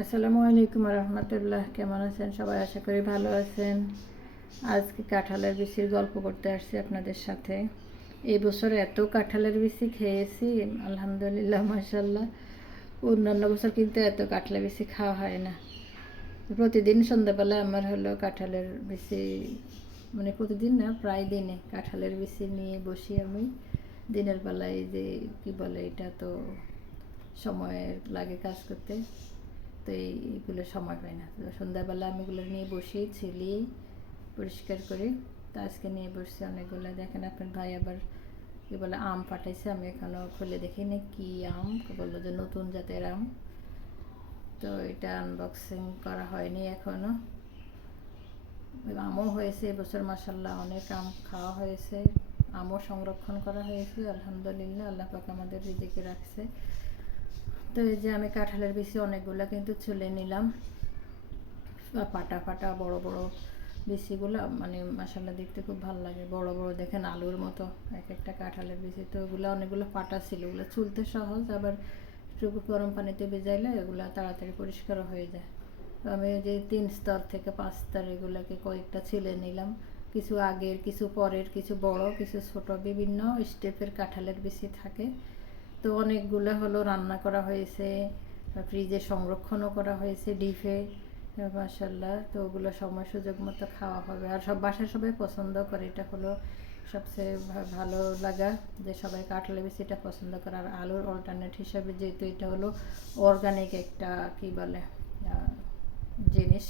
আসসালামু আলাইকুম রহমতুল্লাহ। কেমন আছেন সবাই? আশা করি ভালো আছেন। আজকে কাঁঠালের বিচির গল্প করতে আসছি আপনাদের সাথে। এই বছর এত কাঁঠালের বিচি খেয়েছি, আলহামদুলিল্লাহ মাশাল্লাহ। অন্যান্য বছর কিন্তু এত কাঁঠালের বিচি খাওয়া হয় না। প্রতিদিন সন্ধ্যাবেলা আমার হলো কাঁঠালের বিচি, মানে প্রতিদিন না, প্রায় দিনে কাঁঠালের বিচি নিয়ে বসি আমি। দিনের বেলায় যে কি বলে, এটা তো সময়ের লাগে কাজ করতে, তো এইগুলো সময় পাই না। তো সন্ধ্যাবেলা আমি এগুলো নিয়ে বসি, ছিলি, পরিষ্কার করি। তো আজকে নিয়ে বসছি অনেকগুলো। দেখেন আপনার ভাই আবার কি বলে আম পাঠাইছে, আমি এখনও খুলে দেখিনি কি আম, বললো যে নতুন জাতের আম। তো এটা আনবক্সিং করা হয়নি এখনও। আমও হয়েছে এবছর মাশাল্লাহ, অনেক আম খাওয়া হয়েছে, আমও সংরক্ষণ করা হয়েছে আলহামদুলিল্লাহ। আল্লাহ পাক আমাদের রিজিকে রাখছে। তো এই যে আমি কাঁঠালের বিচি অনেকগুলো কিন্তু চুলে নিলাম, ফাটা ফাটা বড় বড় বিচিগুলো, মানে মাশাল্লাহ দেখতে খুব ভালো লাগে। বড় বড় দেখেন আলুর মতো এক একটা কাঁঠালের বিচি। তো ওগুলো অনেকগুলো ফাটা ছিল, ওগুলো চুলতে সহজ, আবার একটু গরম পানিতে ভেজাইলে এগুলো তাড়াতাড়ি পরিষ্কার হয়ে যায়। তো আমি যে 3 স্তর থেকে 5 স্তর এগুলোকে কয়েকটা ছিলে নিলাম। কিছু আগের, কিছু পরের, কিছু বড়, কিছু ছোট, বিভিন্ন স্টেপের কাঁঠালের বিচি থাকে। তো অনেকগুলো হলো রান্না করা হয়েছে, ফ্রিজে সংরক্ষণও করা হয়েছে ডিপে, মাশাল্লাহ। তো ওগুলো সময় সুযোগ মতো খাওয়া হবে, আর সব বাসায় সবাই পছন্দ করে। এটা হলো সবচেয়ে ভালো লাগা যে সবাই কাঁঠালের বিচিটা পছন্দ করে। আর আলুর অল্টারনেট হিসাবে যেহেতু এটা হলো অর্গানিক একটা কি বলে জিনিস,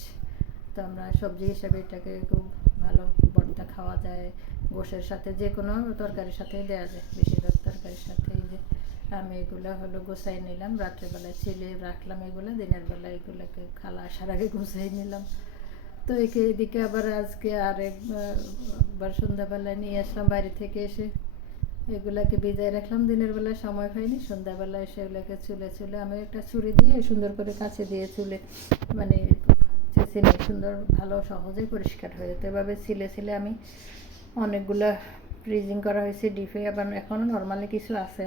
তো আমরা সবজি হিসাবে এটাকে খুব ভালো, ভর্তা খাওয়া যায়, গোশের সাথে, যে কোনো তরকারির সাথে দেওয়া যায়, বেশিরভাগ তরকারির সাথে। এই যে আমি এগুলো হলো গুছাই নিলাম, রাত্রেবেলায় ছিলে রাখলাম এগুলো, দিনের বেলা এগুলোকে খালা আসার আগে গুছাই নিলাম। তো এদিকে আবার আজকে আরেকবার সন্ধ্যাবেলায় নিয়ে আসলাম বাইরে থেকে এসে, এগুলাকে ভিজাই রাখলাম। দিনের বেলায় সময় পাইনি, সন্ধ্যাবেলায় এসে এগুলোকে চুলে চুলে আমি একটা ছুরি দিয়ে সুন্দর করে কাছে দিয়ে চুলে মানে চেঁচে নিয়ে সুন্দর ভালো সহজেই পরিষ্কার হয়ে যেত। এভাবে ছিলে ছিলে আমি অনেকগুলো ফ্রিজিং করা হয়েছে ডিপে, আবার এখনও নর্মালি কিছু আছে,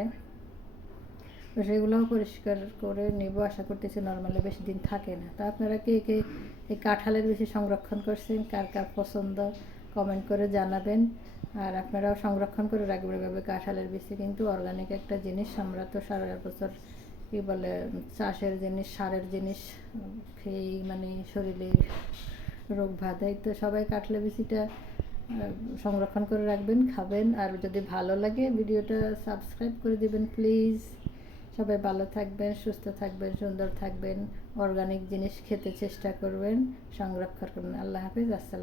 তো সেগুলোও পরিষ্কার করে নেব। আশা করতেছি নর্মালি বেশি দিন থাকে না। তো আপনারা কে কে এই কাঁঠালের বেশি সংরক্ষণ করছেন, কার কার পছন্দ, কমেন্ট করে জানাবেন। আর আপনারাও সংরক্ষণ করে রাখবেন এভাবে কাঁঠালের বিচি, কিন্তু অর্গানিক একটা জিনিস। আমরা তো সারা বছর কী বলে চাষের জিনিস, সারের জিনিস খেয়েই মানে শরীরে রোগ বাধাই। তো সবাই কাঁঠালের বিচিটা সংরক্ষণ করে রাখবেন, খাবেন। আর যদি ভালো লাগে ভিডিওটা সাবস্ক্রাইব করে দেবেন প্লিজ। সবাই ভালো থাকবেন, সুস্থ থাকবেন, সুন্দর থাকবেন, অর্গানিক জিনিস খেতে চেষ্টা করবেন, সংরক্ষণ করবেন। আল্লাহ হাফিজ, আসসালাম।